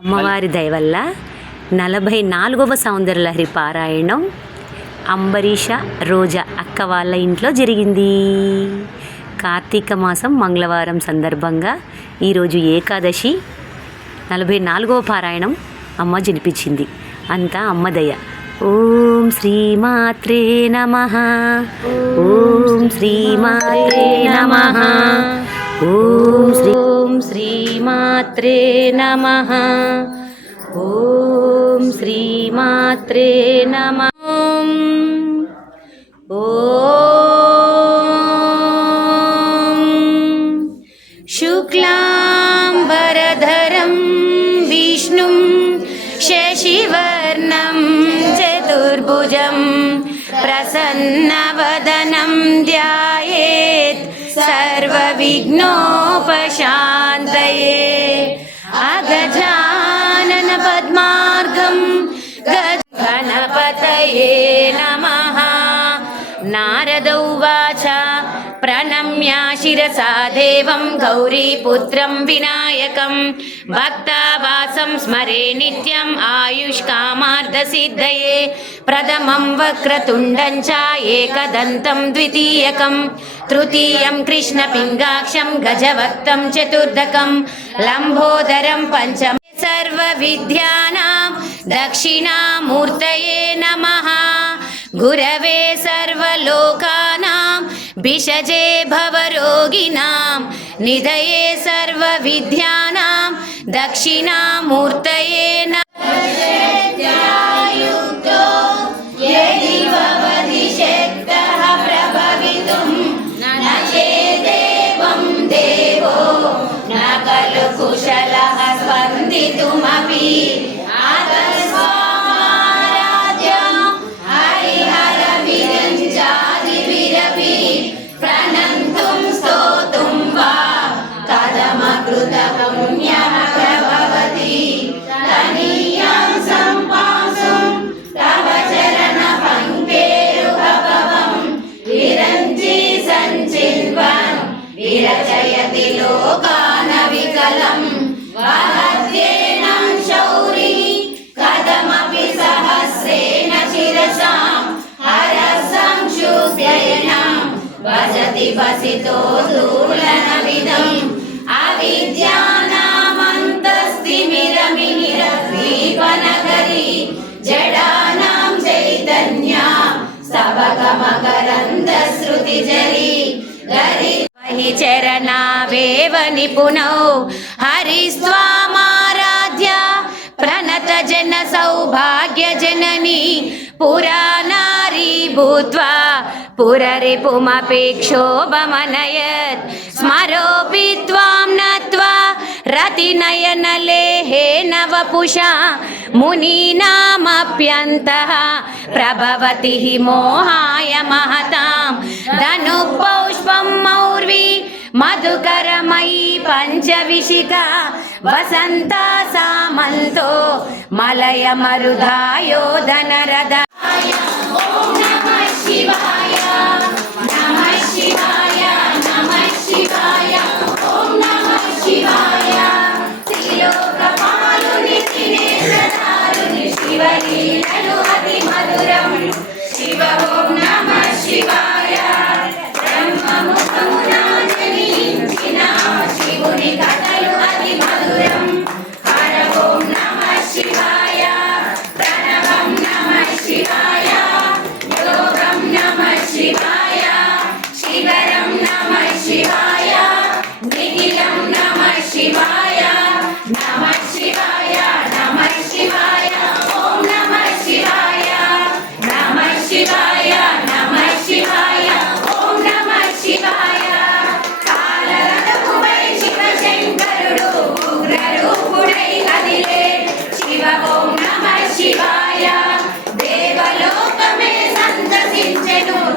అమ్మవారి దయ వల్ల నలభై నాలుగవ సౌందర్యలహరి పారాయణం అంబరీష రోజా అక్క వాళ్ళ ఇంట్లో జరిగింది. కార్తీక మాసం మంగళవారం సందర్భంగా ఈరోజు ఏకాదశి నలభై నాలుగవ పారాయణం అమ్మ జనిపించింది అంతా అమ్మ దయ. ఓం శ్రీమాత్రే నమ. ఓం శ్రీమాత్రే నమ. ॐ श्रीमात्रे नमः। ॐ श्रीमात्रे नमः। ॐ शुक्लाम्बरधरं विष्णुं शशिवर्णं चतुर्भुजं प्रसन्नवदनं ध्याये सर्वविघ्नोपशान्तये अगजानन पद्मार्गं गणपतये प्रणम्य शिरसा देवं गौरीपुत्रं विनायकं भक्तावासं स्मरे नित्यम् आयुष्कामार्धसिद्धये प्रथमं वक्रतुण्डं च एकदन्तं द्वितीयकं तृतीयं कृष्णपिङ्गाक्षं गजवक्तं चतुर्दकं लम्बोदरं पञ्चम सर्वविद्यानां दक्षिणामूर्तये नमः गुरवे सर्वलोकानां भिषजे भवरोगिणां निधये सर्वविद्यानां दक्षिणामूर्तये नमः यदिवदिशक्तः प्रभवितुं न चेदेवं देवो न खलु कुशलः स्पन्दितुमपि विरचयति लोकानविकलं वहत्येनं शौरी कथमपि सहस्रेण शिरसां हरसंशुभ्ययनं भजति वसितो दूलनविदम् अविद्यानामन्तस्तिमिरमिहिरद्वीपनगरी जडानां चैतन्या स्तवकमकरन्दश्रुतिजरी गरि हि चरणावेव निपुणौ हरिस्त्वामाराध्य प्रणतजन सौभाग्यजननी पुरानारी भूत्वा पुररिपुमपेक्षोभमनयत् स्मरोऽपि त्वां नत्वा रतिनयनलेहेन वपुषा मुनीनामप्यन्तः प्रभवति हि मोहाय महतां धनुपौष्पं मौर्वी मधुकरमयी पञ्चविशिका वसन्ता सामन्तो मलयमरुधायो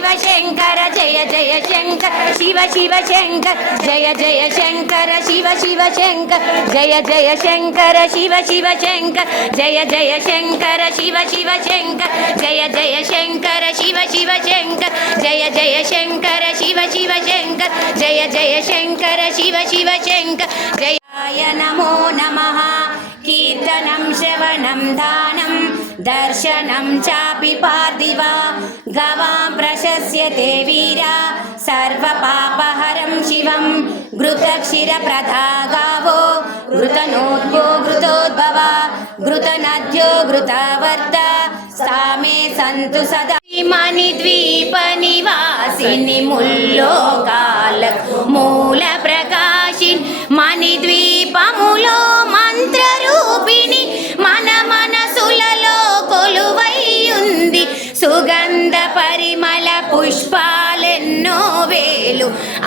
శివ శంకర జయ జయ శంకర శివ శివ శంకర జయ జయ శంకర శివ శివ శంకర జయ జయ శంకర శివ శివ శంకర జయ జయ శంకర శివ శివ శంకర జయ జయ శంకర శివ శివ శంకర జయ జయ శంకర శివ శివ శంకర జయ జయ శంకర శివ శివ శంకర జయాయ నమో నమ కీర్తనం శ్రవణం దానం दर्शनं चापि पार्थिवा गवां प्रशस्यते वीरा सर्वपापहरं शिवं घृतक्षिरप्रधा गावो घृतनोद्भो घृतोद्भव घृतनद्यो घृतावर्त सा मे सन्तु सदा मणिद्वीपनिवासिनि मुल्लोकाल मूलप्रकाशिन् मणिद्वीपमु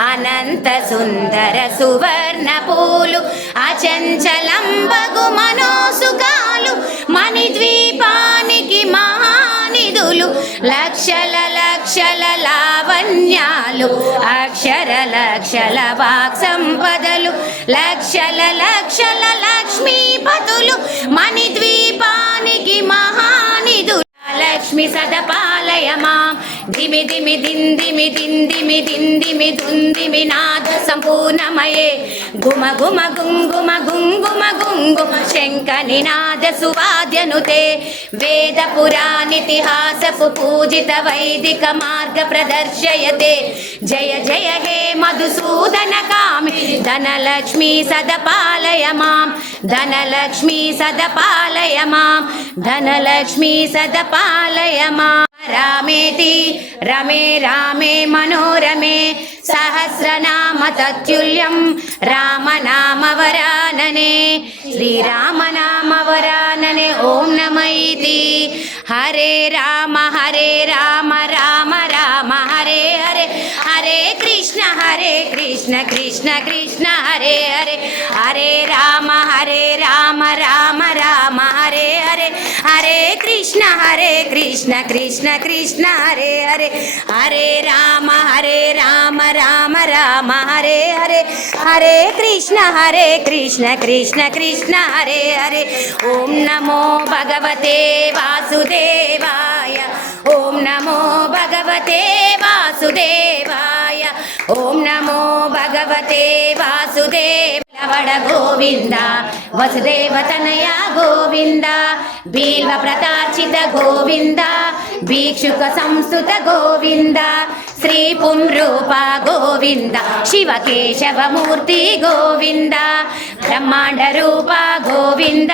అనంత సుందర సువర్ణ పూలు అచంచలంబగు మనోసుగాలు మణిద్వీపానికి మహానిధులు లక్షల లక్షల లావణ్యాలు అక్షర లక్షల వాక్ సంపదలు లక్షల లక్షల లక్ష్మీపతులు మణిద్వీపానికి మహానిధులు లక్ష్మి సదపాలయ మాం దిమి దిమి దిందిమి దిందిమి దిందిమి దుందిమి నాద సంపూర్ణమయే. గుమ గుమ గుంగుమ గుంగుమ గుంగుమ శంక నినాద సువాద్యనుతే. వేద పురాణితిహాసపు పూజిత వైదిక మార్గ ప్రదర్శయతే. జయ జయ హే మధుసూదన కామి ధనలక్ష్మి సదపాలయ మాం ధనలక్ష్మి సదపాలయ మాం ధనలక్ష్మి సదపాలయ మాం రామేతి రమే రామే మనోరమే సహస్రనామ తత్తుల్యం రామనామవరాననే శ్రీరామనామవరాననే ఓం నమైతి హరే రామ హరే రామ రామ రామ హరే హరే హరే కృష్ణ హరే కృష్ణ కృష్ణ కృష్ణ హరే హరే హరే రామ హరే రామ హరే కృష్ణ కృష్ణ కృష్ణ హరే హరే. హరే రామ హరే రామ రామ రామ హరే హరే. హరే కృష్ణ హరే కృష్ణ కృష్ణ కృష్ణ హరే హరే. ఓం నమో భగవతే వాసుదేవాయ. ఓం నమో భగవతే వాసుదేవాయ. ఓం నమో భగవతే వాసుదేవ వడ గోవింద వసుదేవతనయ గోవింద బీల్వ ప్రతార్చిత గోవింద భీక్షుక సంస్థుత గోవింద శ్రీ పుంరూప గోవింద శివ కేశవమూర్తి గోవింద బ్రహ్మాండ రూప గోవింద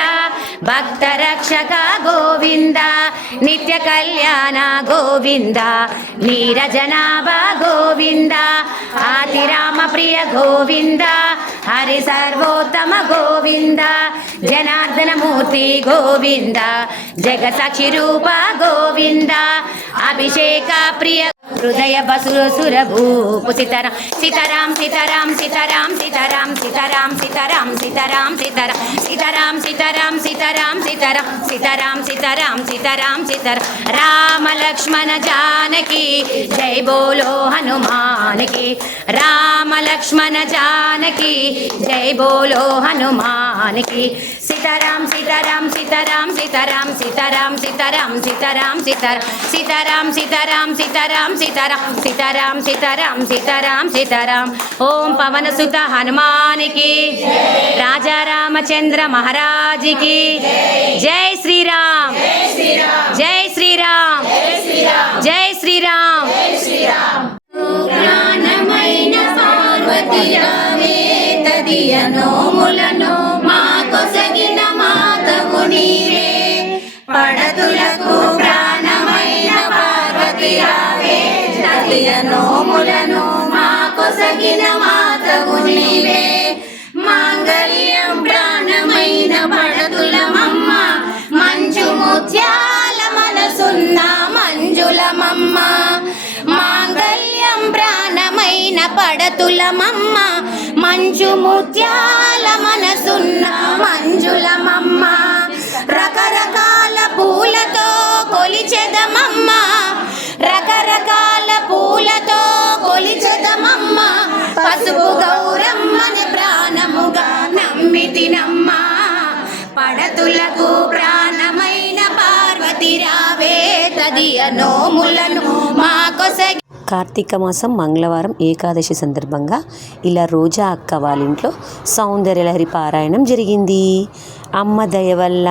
భక్త రక్షక గోవింద నిత్య కళ్యాణ గోవింద నీరజనాభ గోవింద ఆతిరామ ప్రియ గోవింద హరి సర్వోత్తమ గోవింద జనార్దన మూర్తి గోవింద జగసాక్షి రూప గోవింద అభిషేక ప్రియ హృదయ బసులు సురభూపు సీతారాం సీతారాం సీతారాం సీతారాం సీతారాం సీతారాం సీతారాం సీతారాం సీతారాం సీతారాం సీతారాం సీతారాం సీతారాం సీతారాం సీతారాం సీతారాం సీతారాం రామ లక్ష్మణ జానకి జై బోలో హనుమానకి రామ లక్ష్మణ జానకి జై బోలో హనుమానకి సీతారాం సీతారాం సీతారాం సీతారాం సీతారాం సీతారాం సీతారాం సీతారాం సీతారాం సీతారాం సీతారాం సీతారాం సీతారాం సీతారాం సీతారాం సీతారాం ఓం పవన సుత హనుమానికి రాజా రామచంద్ర మహారాజుకి జై శ్రీరామ్ జై శ్రీరామ్ జై శ్రీరామ్ ప్రాణమైన పార్వతి తదియ నోములను నీవే. పడతులకు ప్రాణమైన పార్వతి రావే నోములను మా కొసగిన మాతవు నీవే. మాంగళ్యం ప్రాణమైన పడతులమమ్మ మంచు ముత్యాల మనసున్న మంజులమమ్మ మాంగళ్యం ప్రాణమైన పడతులమమ్మ మంచు ముత్యాల మనసున్న మంజులమమ్మ కొలిచెదమమ్మ. రకరకాల పూలతో కొలిచెదమమ్మ. పసుపు గౌరమ్మని ప్రాణముగా నమ్మి తినమ్మ పడతులకు ప్రాణమైన పార్వతి రావే తదియ నోములను మాకొసగి కార్తీక మాసం మంగళవారం ఏకాదశి సందర్భంగా ఇలా రోజా అక్క వాళ్ళింట్లో సౌందర్యలహరి పారాయణం జరిగింది. అమ్మ దయ వల్ల